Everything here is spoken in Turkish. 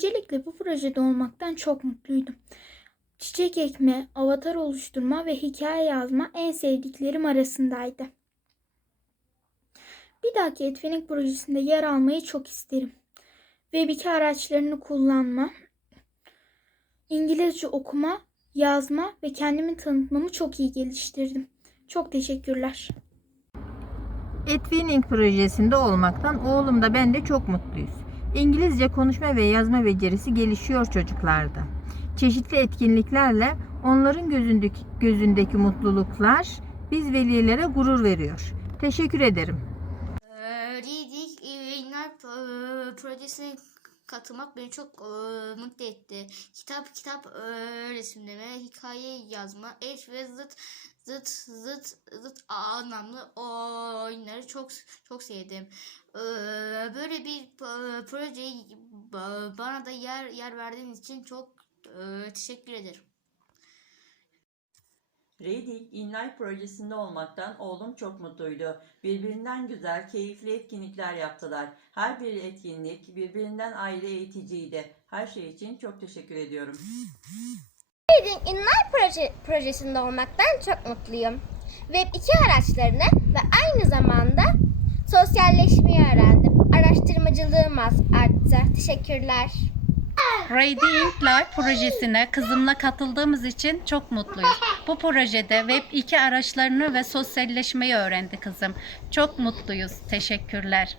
Öncelikle bu projede olmaktan çok mutluydum. Çiçek ekme, avatar oluşturma ve hikaye yazma en sevdiklerim arasındaydı. Bir dahaki etkinlik projesinde yer almayı çok isterim. Web2 araçlarını kullanma, İngilizce okuma, yazma ve kendimi tanıtmamı çok iyi geliştirdim. Çok teşekkürler. Etwinning projesinde olmaktan oğlum da ben de çok mutluyuz. İngilizce konuşma ve yazma becerisi gelişiyor çocuklarda. Çeşitli etkinliklerle onların gözündeki, gözündeki mutluluklar biz velilere gurur veriyor. Teşekkür ederim. Reading e, projesine katılmak beni çok e, mutlu etti. Kitap kitap e, resimleme, hikaye yazma, eş ve zıt zıt zıt zıt anlamlı oyunları çok çok sevdim. Ee, böyle bir e, projeyi ba- bana da yer yer verdiğiniz için çok e, teşekkür ederim. Reading Inlife projesinde olmaktan oğlum çok mutluydu. Birbirinden güzel, keyifli etkinlikler yaptılar. Her bir etkinlik birbirinden ayrı eğiticiydi. Her şey için çok teşekkür ediyorum. Reading in Life proje, projesinde olmaktan çok mutluyum. Web2 araçlarını ve aynı zamanda sosyalleşmeyi öğrendim. Araştırmacılığım az arttı. Teşekkürler. Reading Live projesine kızımla katıldığımız için çok mutluyuz. Bu projede Web 2 araçlarını ve sosyalleşmeyi öğrendi kızım. Çok mutluyuz. Teşekkürler.